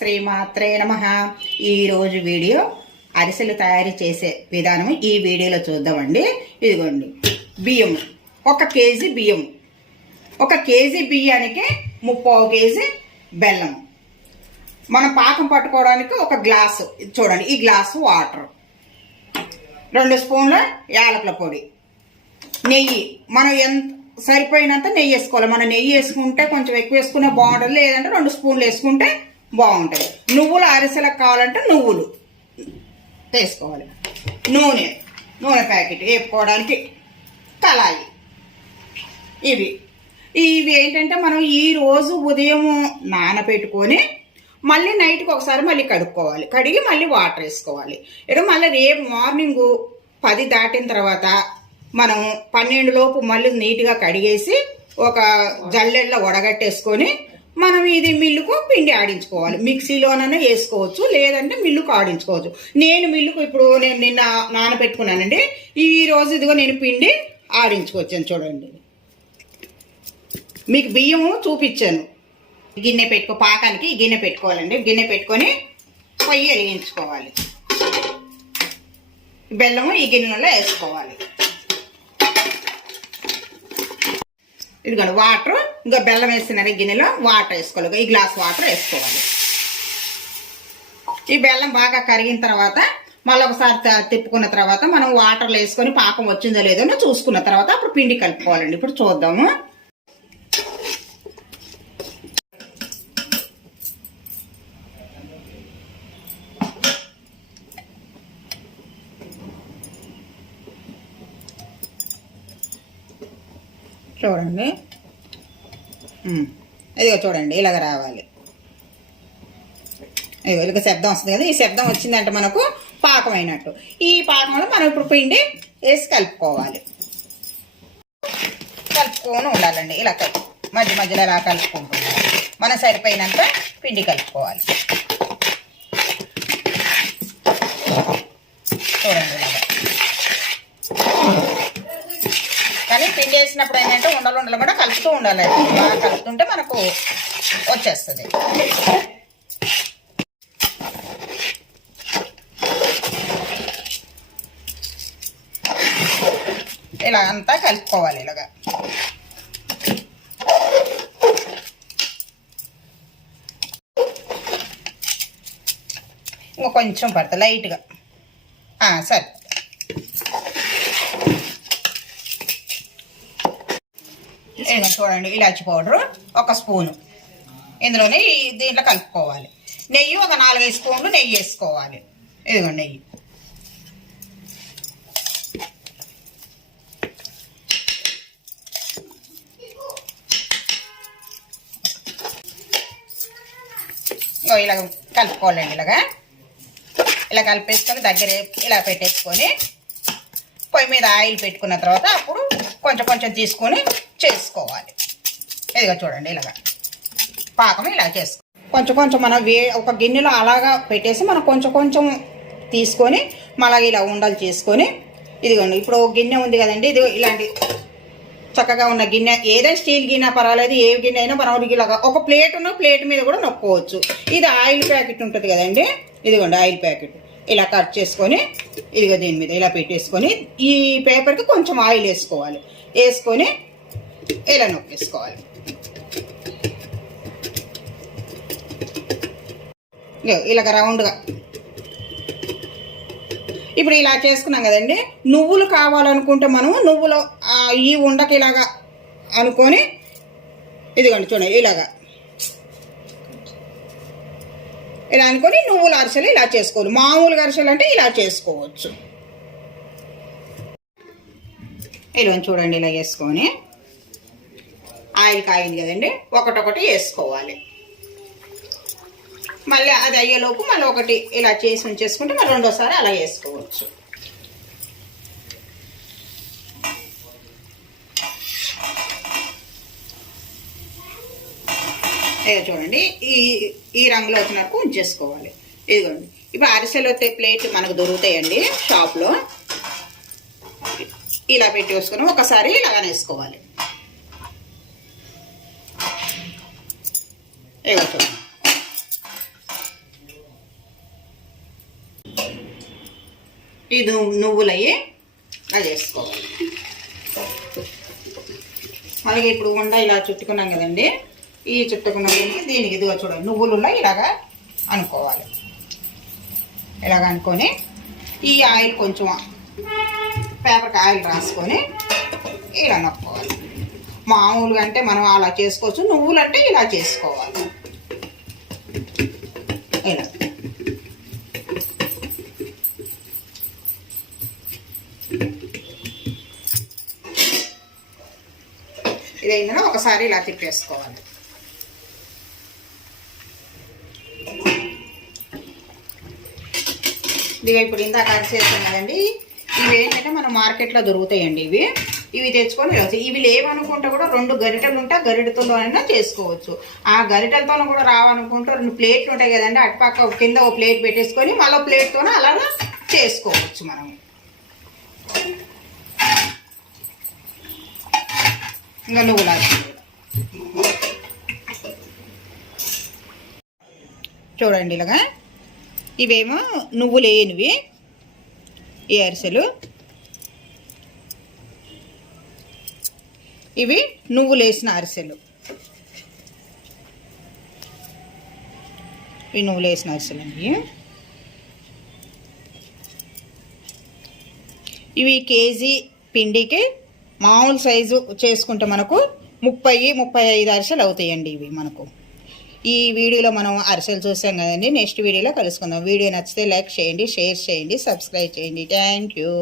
శ్రీమాత్రే నమ. ఈరోజు వీడియో అరిసెలు తయారు చేసే విధానం. ఈ వీడియోలో చూద్దామండి. ఇదిగోండి. బియ్యం ఒక కేజీ బియ్యం ఒక కేజీ బియ్యానికి ముప్పావు కేజీ బెల్లం మనం పాకం పట్టుకోవడానికి ఒక గ్లాసు. ఇది చూడండి. ఈ గ్లాసు వాటర్. రెండు స్పూన్ల యాలకుల పొడి. నెయ్యి. మనం ఎంత సరిపోయినంత నెయ్యి వేసుకోవాలి. మనం నెయ్యి వేసుకుంటే కొంచెం ఎక్కువ వేసుకునే బాగుంటుంది లేదంటే రెండు స్పూన్లు వేసుకుంటే బాగుంటుంది నువ్వులు అరిసెలకు కావాలంటే నువ్వులు వేసుకోవాలి. నూనె నూనె ప్యాకెట్ వేపుకోవడానికి కళాయి. ఇవి. ఇవి ఏంటంటే మనం ఈ రోజు ఉదయం నానబెట్టుకొని మళ్ళీ నైట్కి ఒకసారి మళ్ళీ కడుక్కోవాలి. కడిగి మళ్ళీ వాటర్ వేసుకోవాలి. ఇక మళ్ళీ రేపు మార్నింగ్ పది దాటిన తర్వాత మనం పన్నెండు లోపు మళ్ళీ నీట్గా కడిగేసి ఒక జల్లెళ్ళ వడగట్టేసుకొని మనం ఇది మిల్లుకు పిండి ఆడించుకోవాలి. మిక్సీలోనైనా వేసుకోవచ్చు లేదంటే మిల్లుకు ఆడించుకోవచ్చు. నేను మిల్లుకు ఇప్పుడు నేను నిన్న నానబెట్టుకున్నానండి. ఈ రోజు ఇదిగో నేను పిండి ఆడించుకొచ్చాను చూడండి. మీకు బియ్యము చూపించాను. గిన్నె పెట్టుకో పాకానికి గిన్నె పెట్టుకోవాలండి. గిన్నె పెట్టుకొని పొయ్యి వెలిగించుకోవాలి. బెల్లము ఈ గిన్నెలో వేసుకోవాలి. ఇదిగోండి వాటర్ ఇంకా బెల్లం వేసిన గిన్నెలో వాటర్ వేసుకోవాలి. ఈ గ్లాస్ వాటర్ వేసుకోవాలి. ఈ బెల్లం బాగా కరిగిన తర్వాత మళ్ళీ ఒకసారి తిప్పుకున్న తర్వాత మనం వాటర్లో వేసుకొని పాకం వచ్చిందో లేదో చూసుకున్న తర్వాత అప్పుడు పిండి కలుపుకోవాలండి. ఇప్పుడు చూద్దాము. చూడండి. ఇదిగో చూడండి ఇలాగ రావాలి. ఇదిగో ఇలాగ శబ్దం వస్తుంది కదా ఈ శబ్దం వచ్చిందంటే మనకు పాకం అయినట్టు ఈ పాకంలో మనం ఇప్పుడు పిండి వేసి కలుపుకోవాలి. కలుపుకొని ఉండాలండి ఇలా కలుపు మధ్య మధ్యలో ఇలా కలుపుకుంటూ మనం సరిపోయినంత పిండి కలుపుకోవాలి. చూడండి ఇలాగా కానీ పిండి వేసినప్పుడు ఏంటంటే ఉండలు ఉండలు కూడా కలుపుతూ ఉండాలి. బాగా కలుపుతుంటే మనకు వచ్చేస్తుంది. ఇలా అంతా కలుపుకోవాలి ఇలాగా. ఇంకా కొంచెం పడుతుంది లైట్గా. సరే. ఏదైనా చూడండి ఇలాచి పౌడరు ఒక స్పూను. ఇందులోనే దీంట్లో కలుపుకోవాలి. నెయ్యి ఒక నాలుగైదు స్పూన్లు నెయ్యి వేసుకోవాలి. ఇదిగో నెయ్యి. ఇలాగ కలుపుకోవాలండి ఇలాగా. ఇలా కలిపేసుకొని దగ్గర ఇలా పెట్టేసుకొని పొయ్యి మీద ఆయిల్ పెట్టుకున్న తర్వాత అప్పుడు కొంచెం కొంచెం తీసుకొని చేసుకోవాలి. ఇదిగా చూడండి ఇలాగా. పాకం ఇలా చేసుకో. కొంచెం కొంచెం మనం వే ఒక గిన్నెలో అలాగా పెట్టేసి మనం కొంచెం కొంచెం తీసుకొని మళ్ళీ ఇలా ఉండలు చేసుకొని ఇదిగోండి ఇప్పుడు గిన్నె ఉంది కదండి ఇది ఇలాంటి చక్కగా ఉన్న గిన్నె ఏదైనా స్టీల్ గిన్నె పర్వాలేదు ఏ గిన్నె అయినా పర్వాలేదు ఇలాగా ఒక ప్లేట్ ఉన్న ప్లేట్ మీద కూడా నొక్కోవచ్చు. ఇది ఆయిల్ ప్యాకెట్ ఉంటుంది కదండి ఇదిగోండి ఆయిల్ ప్యాకెట్. ఇలా కట్ చేసుకొని ఇదిగో దీని మీద ఇలా పెట్టేసుకొని ఈ పేపర్కి కొంచెం ఆయిల్ వేసుకోవాలి. వేసుకొని ఇలా నొక్కేసుకోవాలి ఇలాగ రౌండ్గా ఇప్పుడు ఇలా చేసుకున్నాం కదండి. నువ్వులు కావాలనుకుంటే మనము నువ్వులు ఈ ఉండకి ఇలాగా అనుకొని ఇదిగోండి చూడండి ఇలాగా. ఇలా అనుకొని నువ్వుల అరిసెలు ఇలా చేసుకోవాలి. మామూలుగా అరిసెలు అంటే ఇలా చేసుకోవచ్చు. ఇలా చూడండి ఇలా చేసుకొని. ఆయిల్ కాయింది కదండి ఒకటొకటి వేసుకోవాలి. మళ్ళీ అది అయ్యేలోపు మళ్ళీ ఒకటి ఇలా చేసి ఉంచేసుకుంటే మళ్ళీ రెండోసారి అలా వేసుకోవచ్చు. ఇదిగో చూడండి ఈ ఈ రంగులో వచ్చినట్టు ఉంచేసుకోవాలి. ఇదిగోండి ఇప్పుడు అరిసెలు వచ్చే ప్లేట్ మనకు దొరుకుతాయండి షాప్లో. ఇలా పెట్టి వేసుకుని ఒకసారి ఇలాగనే వేసుకోవాలి. వేగుతుంది ఇది నువ్వులయ్యి అది వేసుకోవాలి. అలాగే ఇప్పుడు ఉండ ఇలా చుట్టుకున్నాం కదండి. ఈ చుట్టుకున్నాం దీనికి ఇదిగో చూడండి నువ్వులు ఉన్నాయి ఇలాగా అనుకోవాలి. ఇలాగ అనుకొని ఈ ఆయిల్ కొంచెం పేపర్కి ఆయిల్ రాసుకొని ఇలా నొక్కోవాలి. మామూలుగా అంటే మనం అలా చేసుకోవచ్చు నువ్వులు అంటే ఇలా చేసుకోవాలి. అయిందనో ఒకసారి ఇలా తిప్పేసుకోవాలి. ఇవి ఇప్పుడు ఇంత అరిచేస్తాం కదండి. ఇవి ఏంటంటే మనం మార్కెట్లో దొరుకుతాయండి ఇవి. ఇవి తెచ్చుకొని ఇలా వచ్చాయి. ఇవి లేవనుకుంటే కూడా రెండు గరిటెలు ఉంటే గరిటతోనైనా చేసుకోవచ్చు. ఆ గరిటెలతో కూడా రావనుకుంటే రెండు ప్లేట్లు ఉంటాయి కదండి. అటుపక్క కింద ఒక ప్లేట్ పెట్టేసుకొని మళ్ళీ ప్లేట్తో అలాగా చేసుకోవచ్చు మనం. ఇంకా నువ్వు చూడండి ఇలాగా. ఇవేమో నువ్వు లేనివి. ఈ అరిసెలు. ఇవి నువ్వు లేసిన అరిసెలు. ఇవి నువ్వు లేసిన అరిసెలు అండి ఇవి కేజీ పిండికి మామూలు సైజు చేసుకుంటే మనకు ముప్పై ముప్పై ఐదు అరిసెలు అవుతాయండి ఇవి మనకు. ఈ వీడియోలో మనం అరిసెలు చూసాం కదండి నెక్స్ట్ వీడియోలో కలుసుకుందాం. వీడియో నచ్చితే లైక్ చేయండి షేర్ చేయండి సబ్స్క్రైబ్ చేయండి. Thank you.